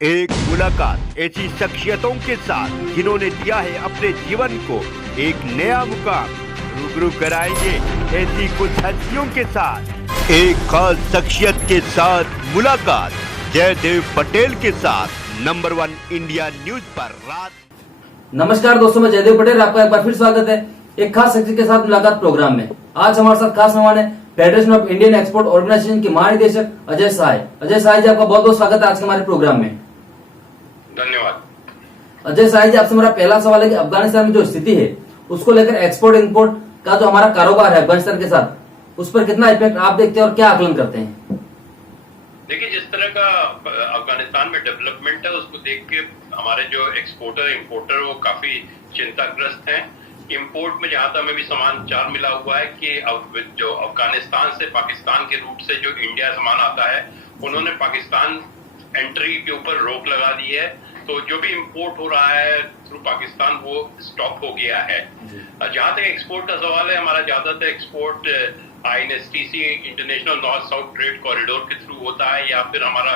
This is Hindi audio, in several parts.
एक मुलाकात ऐसी शख्सियतों के साथ जिन्होंने दिया है अपने जीवन को एक नया मुकाम। रूबरू कराएंगे ऐसी कुछ हस्तियों के साथ एक खास शख्सियत के साथ मुलाकात। जयदेव पटेल के साथ नंबर 1 इंडिया न्यूज पर रात। नमस्कार दोस्तों, मैं जयदेव पटेल, आपका एक बार फिर स्वागत है एक खास शख्सियत के साथ मुलाकात प्रोग्राम में। आज हमारे साथ खास मेहमान है federation of Indian export organisation के महानिदेशक अजय साय। अजय साय जी, आपका बहुत बहुत स्वागत है आज के हमारे प्रोग्राम में। धन्यवाद। अजय साय जी, आपसे मेरा पहला सवाल है कि अफगानिस्तान में जो स्थिति है उसको लेकर एक्सपोर्ट इंपोर्ट का जो हमारा कारोबार है अफगानिस्तान के साथ, उस पर कितना इफेक्ट आप देखते हैं और क्या आकलन करते हैं? देखिए, जिस तरह का अफगानिस्तान में डेवलपमेंट है उसको देख के हमारे जो एक्सपोर्टर इंपोर्टर वो काफी चिंताग्रस्त हैं। इंपोर्ट में जहां तक हमें भी समाचार मिला हुआ है कि जो अफगानिस्तान से पाकिस्तान के रूट से जो इंडिया सामान आता है उन्होंने पाकिस्तान एंट्री के ऊपर रोक लगा दी है। तो जो भी इंपोर्ट हो रहा है थ्रू पाकिस्तान वो स्टॉप हो गया है। जहां तक एक्सपोर्ट का सवाल है, हमारा ज्यादातर export INSTC international north south trade corridor के थ्रू होता है या फिर हमारा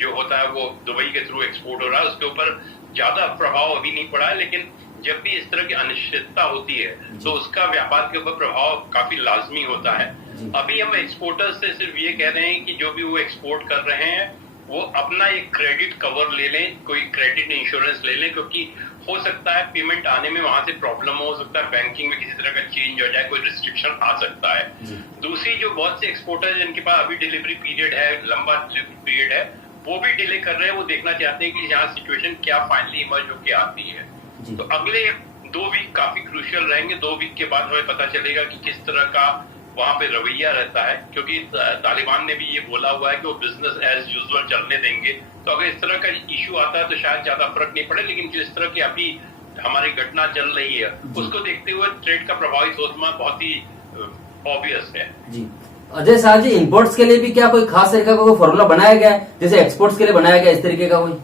जो होता है वो दुबई के थ्रू एक्सपोर्ट हो रहा है। उसके ऊपर ज्यादा प्रभाव अभी नहीं पड़ा है, लेकिन जब भी इस तरह की अनिश्चितता होती है तो उसका व्यापार के ऊपर प्रभाव काफी लाजमी होता है। अभी हम एक्सपोर्टर्स से सिर्फ ये कह रहे हैं कि जो भी वो एक्सपोर्ट कर रहे हैं वो अपना एक क्रेडिट कवर ले लें, कोई क्रेडिट इंश्योरेंस ले लें, क्योंकि हो सकता है पेमेंट आने में वहां से प्रॉब्लम हो सकता है, बैंकिंग में किसी तरह का चेंज हो जाए, कोई रिस्ट्रिक्शन आ सकता है। दूसरी, जो बहुत से एक्सपोर्टर जिनके पास अभी डिलीवरी पीरियड है, लंबा डिलीवरी पीरियड है, वो भी डिले कर रहे हैं। वो देखना चाहते हैं कि यहाँ सिचुएशन क्या फाइनली इमर्ज होके आती है। तो अगले 2 वीक काफी क्रूशियल रहेंगे। 2 वीक के बाद हमें पता चलेगा कि किस तरह का वहां पे रवैया रहता है, क्योंकि तालिबान ने भी ये बोला हुआ है कि वो बिजनेस एज यूजुअल चलने देंगे। तो अगर इस तरह का इशू आता है तो शायद ज्यादा फर्क नहीं पड़े, लेकिन जिस तरह की अभी हमारी घटना चल रही है उसको देखते हुए ट्रेड का प्रभावित होना बहुत ही ऑब्वियस है। जी अजय साहब जी, इंपोर्ट्स के लिए भी क्या कोई खास तरीका का कोई फॉर्मूला बनाया गया है जैसे एक्सपोर्ट्स के लिए बनाया गया, इस तरीके का कोई?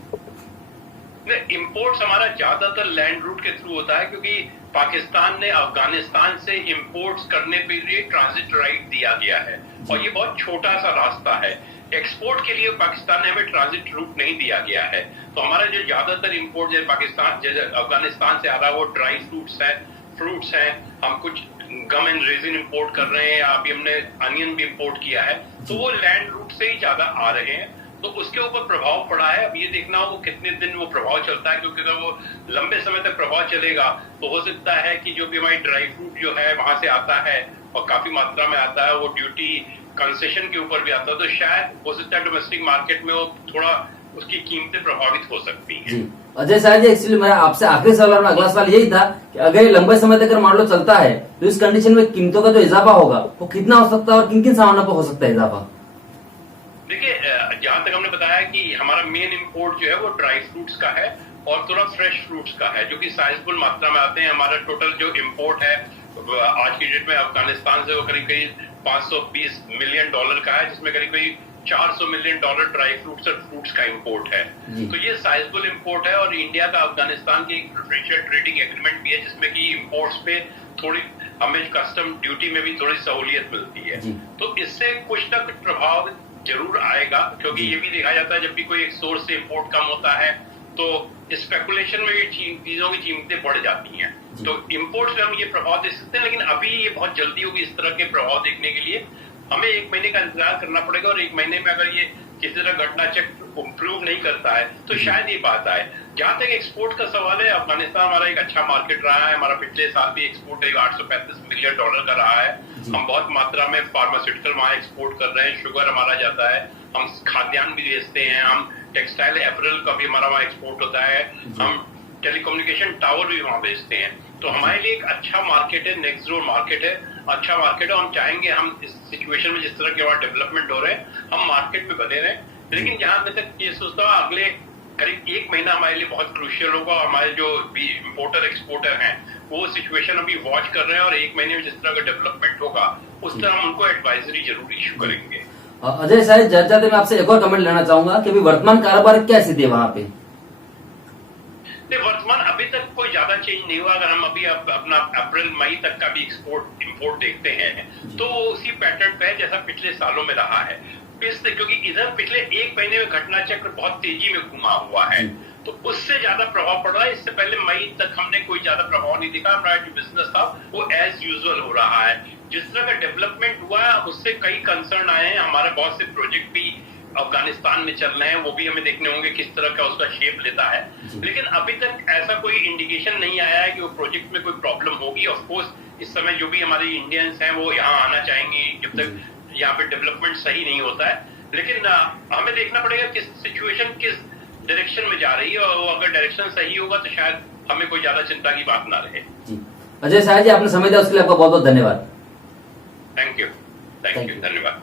इंपोर्ट्स हमारा ज्यादातर लैंड रूट के थ्रू होता है, क्योंकि पाकिस्तान ने अफगानिस्तान से इंपोर्ट्स करने के लिए ट्रांजिट राइट दिया गया है और ये बहुत छोटा सा रास्ता है। एक्सपोर्ट के लिए पाकिस्तान ने हमें ट्रांजिट रूट नहीं दिया गया है। तो हमारा जो ज्यादातर इंपोर्ट जैसे पाकिस्तान जैसे अफगानिस्तान से आ रहा है वो ड्राई फ्रूट्स हैं। हम कुछ गम एंड रेजिन इंपोर्ट कर रहे हैं या अभी हमने अनियन भी इंपोर्ट किया है, तो वो लैंड रूट से ही ज्यादा आ रहे हैं। तो उसके ऊपर प्रभाव पड़ा है। अब ये देखना हो वो कितने दिन वो प्रभाव चलता है, क्योंकि अगर वो लंबे समय तक प्रभाव चलेगा तो हो सकता है कि जो भी हमारी ड्राई फ्रूट जो है वहां से आता है और काफी मात्रा में आता है, वो ड्यूटी कंसेशन के ऊपर भी आता है, तो शायद हो सकता है डोमेस्टिक मार्केट में वो थोड़ा उसकी कीमतें प्रभावित हो सकती है। अजय साहब जी, एक्चुअली मेरा आपसे आखिरी सवाल, अगला सवाल यही था कि अगर ये लंबे समय तक मान लो चलता है तो इस कंडीशन में कीमतों का जो इजाफा होगा वो कितना हो सकता है और किन किन सामानों पर हो सकता है इजाफा? देखिए, जहां तक हमने बताया कि हमारा मेन इंपोर्ट जो है वो ड्राई फ्रूट्स का है और थोड़ा फ्रेश फ्रूट्स का है, जो कि साइजेबल मात्रा में आते हैं। हमारा टोटल जो इंपोर्ट है आज की डेट में अफगानिस्तान से वो करीब करीब $520 मिलियन का है, जिसमें करीब करीब $400 मिलियन ड्राई फ्रूट्स और फ्रूट्स का इंपोर्ट है। तो ये साइजेबल इंपोर्ट है और इंडिया का अफगानिस्तान की एक प्रेफरेंशियल ट्रेडिंग एग्रीमेंट भी है, जिसमें कि इंपोर्ट्स पे थोड़ी हमें कस्टम ड्यूटी में भी थोड़ी सहूलियत मिलती है। तो इससे कुछ ना कुछ प्रभाव जरूर आएगा, क्योंकि ये भी देखा जाता है जब भी कोई एक सोर्स से इंपोर्ट कम होता है तो स्पेकुलेशन में भी चीजों की कीमतें बढ़ जाती हैं। तो इंपोर्ट से हम ये प्रभाव देख सकते हैं, लेकिन अभी ये बहुत जल्दी होगी इस तरह के प्रभाव देखने के लिए। हमें 1 महीने का इंतजार करना पड़ेगा और 1 महीने में अगर ये किसी तरह घटना चक्र इम्प्रूव नहीं करता है तो शायद ये बात आए। जहां तक एक्सपोर्ट का सवाल है, अफगानिस्तान हमारा एक अच्छा मार्केट रहा है। हमारा पिछले साल भी एक्सपोर्ट $835 मिलियन का रहा है। हम बहुत मात्रा में फार्मास्यूटिकल वहां एक्सपोर्ट कर रहे हैं, शुगर हमारा जाता है, हम खाद्यान्न भी बेचते हैं, हम टेक्सटाइल एपरल का भी हमारा वहाँ एक्सपोर्ट होता है, हम टेलीकम्युनिकेशन टावर भी वहाँ बेचते हैं। तो हमारे लिए एक अच्छा मार्केट है, नेक्स्ट डोर मार्केट है, अच्छा मार्केट है। हम चाहेंगे हम इस सिचुएशन में जिस तरह के वहाँ डेवलपमेंट हो रहे हैं हम मार्केट में बने रहे। लेकिन जहां तक ये सोचता हूँ अगले करीब 1 महीना हमारे लिए बहुत क्रूशियल होगा। हमारे जो भी इंपोर्टर एक्सपोर्टर हैं वो सिचुएशन अभी वॉच कर रहे हैं और 1 महीने में जिस तरह का डेवलपमेंट होगा उस तरह हम उनको एडवाइजरी जरूर इशू करेंगे। अजय साहब, जाते मैं आपसे एक और कमेंट लेना चाहूंगा कि अभी वर्तमान कारोबार क्या स्थिति है वहां पे? वर्तमान अभी तक कोई ज्यादा चेंज नहीं हुआ। अगर हम अभी अपना अप्रैल मई तक का भी एक्सपोर्ट इंपोर्ट देखते हैं तो उसी पैटर्न पे जैसा पिछले सालों में रहा है। पिछले, क्योंकि इधर पिछले एक महीने में घटना चक्र बहुत तेजी में घुमा हुआ है, तो उससे ज्यादा प्रभाव पड़ रहा है। इससे पहले मई तक हमने कोई ज्यादा प्रभाव नहीं दिखा। हमारा जो बिजनेस था वो एज यूजुअल हो रहा है। जिस तरह का डेवलपमेंट हुआ है उससे कई कंसर्न आए हैं। हमारे बहुत से प्रोजेक्ट भी अफगानिस्तान में चल रहे हैं, वो भी हमें देखने होंगे किस तरह का उसका शेप लेता है। लेकिन अभी तक ऐसा कोई इंडिकेशन नहीं आया है कि वो प्रोजेक्ट में कोई प्रॉब्लम होगी। ऑफ कोर्स इस समय जो भी हमारे इंडियंस हैं वो यहाँ आना चाहेंगे जब तक यहाँ पे डेवलपमेंट सही नहीं होता है। लेकिन हमें देखना पड़ेगा किस सिचुएशन किस डायरेक्शन में जा रही है, और अगर डायरेक्शन सही होगा तो शायद हमें कोई ज्यादा चिंता की बात ना रहे। जी अजय साय जी, आपने समय दिया उसके लिए आपका बहुत बहुत धन्यवाद। थैंक यू, धन्यवाद।